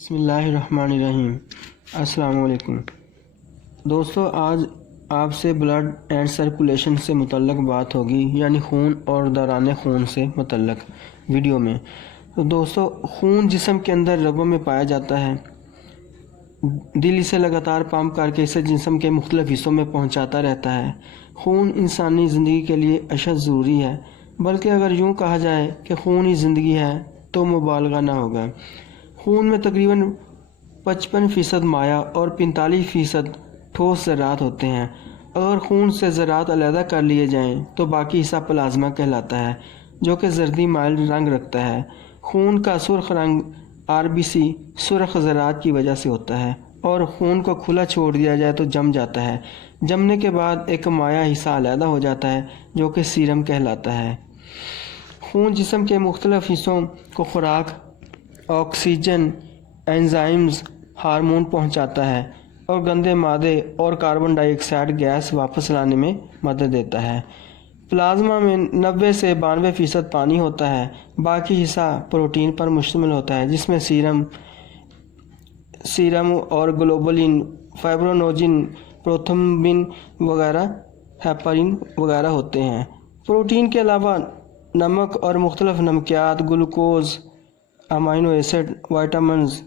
بسم اللہ الرحمن الرحیم۔ السلام علیکم دوستو، آج آپ سے بلڈ اینڈ سرکولیشن سے متعلق بات ہوگی، یعنی خون اور دوران خون سے متعلق ویڈیو میں۔ تو دوستو، خون جسم کے اندر رگوں میں پایا جاتا ہے۔ دل اسے لگاتار پمپ کر کے اسے جسم کے مختلف حصوں میں پہنچاتا رہتا ہے۔ خون انسانی زندگی کے لیے اشد ضروری ہے، بلکہ اگر یوں کہا جائے کہ خون ہی زندگی ہے تو مبالغہ نہ ہوگا۔ خون میں تقریباً 55% مائع اور 45% ٹھوس ذرات ہوتے ہیں۔ اگر خون سے ذرات علیحدہ کر لیے جائیں تو باقی حصہ پلازمہ کہلاتا ہے، جو کہ زردی مائل رنگ رکھتا ہے۔ خون کا سرخ رنگ RBC سرخ ذرات کی وجہ سے ہوتا ہے، اور خون کو کھلا چھوڑ دیا جائے تو جم جاتا ہے۔ جمنے کے بعد ایک مائع حصہ علیحدہ ہو جاتا ہے، جو کہ سیرم کہلاتا ہے۔ خون جسم کے مختلف حصوں کو خوراک، آکسیجن، انزائمز، ہارمون پہنچاتا ہے اور گندے مادے اور کاربن ڈائی آکسائڈ گیس واپس لانے میں مدد دیتا ہے۔ پلازمہ میں 90 سے 92% پانی ہوتا ہے، باقی حصہ پروٹین پر مشتمل ہوتا ہے، جس میں سیرم اور گلوبولن، فائبرونوجن، پروتھرومبن وغیرہ، ہیپرین وغیرہ ہوتے ہیں۔ پروٹین کے علاوہ نمک اور مختلف نمکیات، glucose, amino acid, vitamins,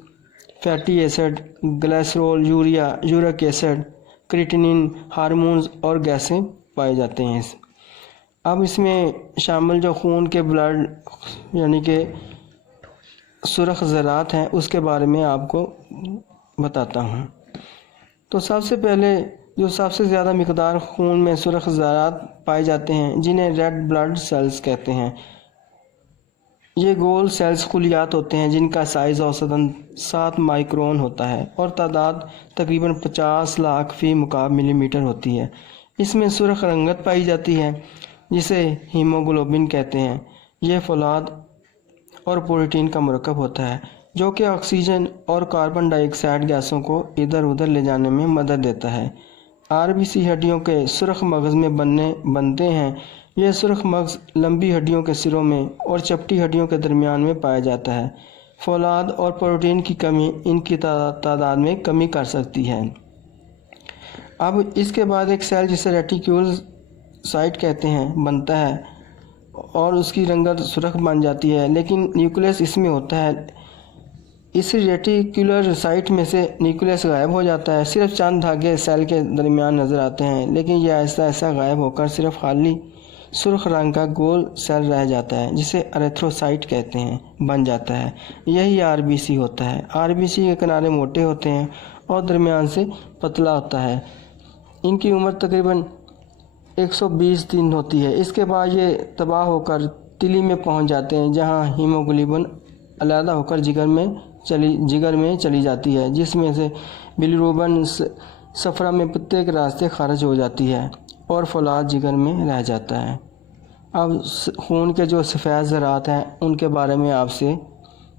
fatty acid, glycerol, urea, uric acid, creatinine, hormones اور گیسیں پائے جاتے ہیں۔ اب اس میں شامل جو خون کے بلڈ یعنی کہ سرخ ذرات ہیں، اس کے بارے میں آپ کو بتاتا ہوں۔ تو سب سے پہلے جو سب سے زیادہ مقدار خون میں سرخ ذرات پائے جاتے ہیں، جنہیں ریڈ بلڈ سیلز کہتے ہیں۔ یہ گول سیلز خلیات ہوتے ہیں جن کا سائز اوسطاً 7 مائکرون ہوتا ہے اور تعداد تقریباً 50 لاکھ فی مکعب ملی میٹر ہوتی ہے۔ اس میں سرخ رنگت پائی جاتی ہے، جسے ہیموگلوبن کہتے ہیں۔ یہ فولاد اور پروٹین کا مرکب ہوتا ہے، جو کہ آکسیجن اور کاربن ڈائی آکسائڈ گیسوں کو ادھر ادھر لے جانے میں مدد دیتا ہے۔ RBC ہڈیوں کے سرخ مغز میں بنتے ہیں۔ یہ سرخ مغز لمبی ہڈیوں کے سروں میں اور چپٹی ہڈیوں کے درمیان میں پایا جاتا ہے۔ فولاد اور پروٹین کی کمی ان کی تعداد میں کمی کر سکتی ہے۔ اب اس کے بعد ایک سیل جسے ریٹیکیولر سائٹ کہتے ہیں بنتا ہے، اور اس کی رنگت سرخ بن جاتی ہے، لیکن نیوکلیس اس میں ہوتا ہے۔ اس ریٹیکولر سائٹ میں سے نیوکلیس غائب ہو جاتا ہے، صرف چند دھاگے سیل کے درمیان نظر آتے ہیں، لیکن یہ آہستہ آہستہ غائب ہو کر صرف خالی سرخ رنگ کا گول سیل رہ جاتا ہے، جسے اریتھروسائٹ کہتے ہیں بن جاتا ہے۔ یہی RBC ہوتا ہے۔ RBC کے کنارے موٹے ہوتے ہیں اور درمیان سے پتلا ہوتا ہے۔ ان کی عمر تقریباً 120 دن ہوتی ہے۔ اس کے بعد یہ تباہ ہو کر تلی میں پہنچ جاتے ہیں، جہاں ہیموگلوبن علیحدہ ہو کر جگر میں چلی جاتی ہے، جس میں سے بلیروبن صفرا میں پتے کے راستے خارج ہو جاتی ہے اور فولاد جگر میں رہ جاتا ہے۔ اب خون کے جو سفید ذرات ہیں، ان کے بارے میں آپ سے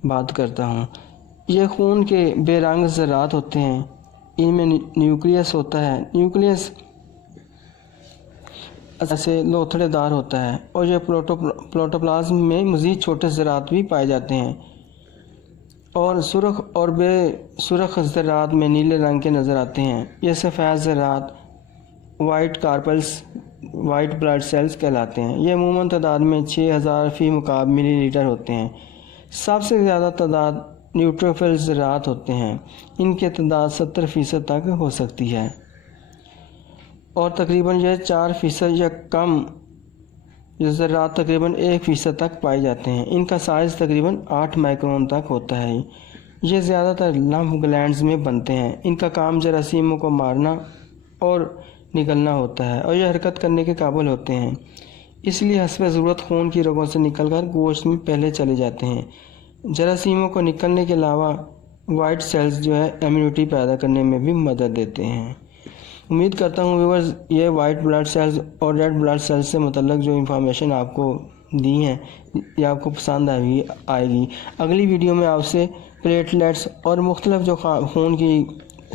بات کرتا ہوں۔ یہ خون کے بے رنگ ذرات ہوتے ہیں۔ ان میں نیوکلیس ہوتا ہے۔ نیوکلیس ایسے لوتھڑے دار ہوتا ہے، اور یہ پروٹوپلازم میں مزید چھوٹے ذرات بھی پائے جاتے ہیں، اور سرخ اور بے سرخ ذرات میں نیلے رنگ کے نظر آتے ہیں۔ یہ سفید ذرات white corpuscles white blood cells کہلاتے ہیں۔ یہ عموماً تعداد میں 6000 فی مکعب ملی لیٹر ہوتے ہیں۔ سب سے زیادہ تعداد نیوٹروفل ذرات ہوتے ہیں۔ ان کی تعداد 70% تک ہو سکتی ہے، اور تقریباً یہ 4% یا کم ذرات تقریباً 1% تک پائے جاتے ہیں۔ ان کا سائز تقریباً 8 مائکرون تک ہوتا ہے۔ یہ زیادہ تر لمف گلینڈز میں بنتے ہیں۔ ان کا کام جراثیموں کو مارنا اور نگلنا ہوتا ہے، اور یہ حرکت کرنے کے قابل ہوتے ہیں، اس لیے حسب ضرورت خون کی رگوں سے نکل کر گوشت میں پہلے چلے جاتے ہیں۔ جراثیموں کو نکلنے کے علاوہ وائٹ سیلز جو ہے امیونٹی پیدا کرنے میں بھی مدد دیتے ہیں۔ امید کرتا ہوں ویورز، یہ وائٹ بلڈ سیلز اور ریڈ بلڈ سیلز سے متعلق جو انفارمیشن آپ کو دی ہیں، یہ آپ کو پسند آئے گی۔ اگلی ویڈیو میں آپ سے پلیٹلیٹس اور مختلف جو خون کی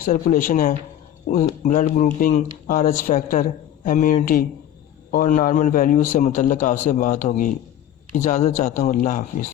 سرکولیشن ہے، blood grouping, RH factor, immunity اور نارمل ویلیوز سے متعلق آپ سے بات ہوگی۔ اجازت چاہتا ہوں۔ اللہ حافظ۔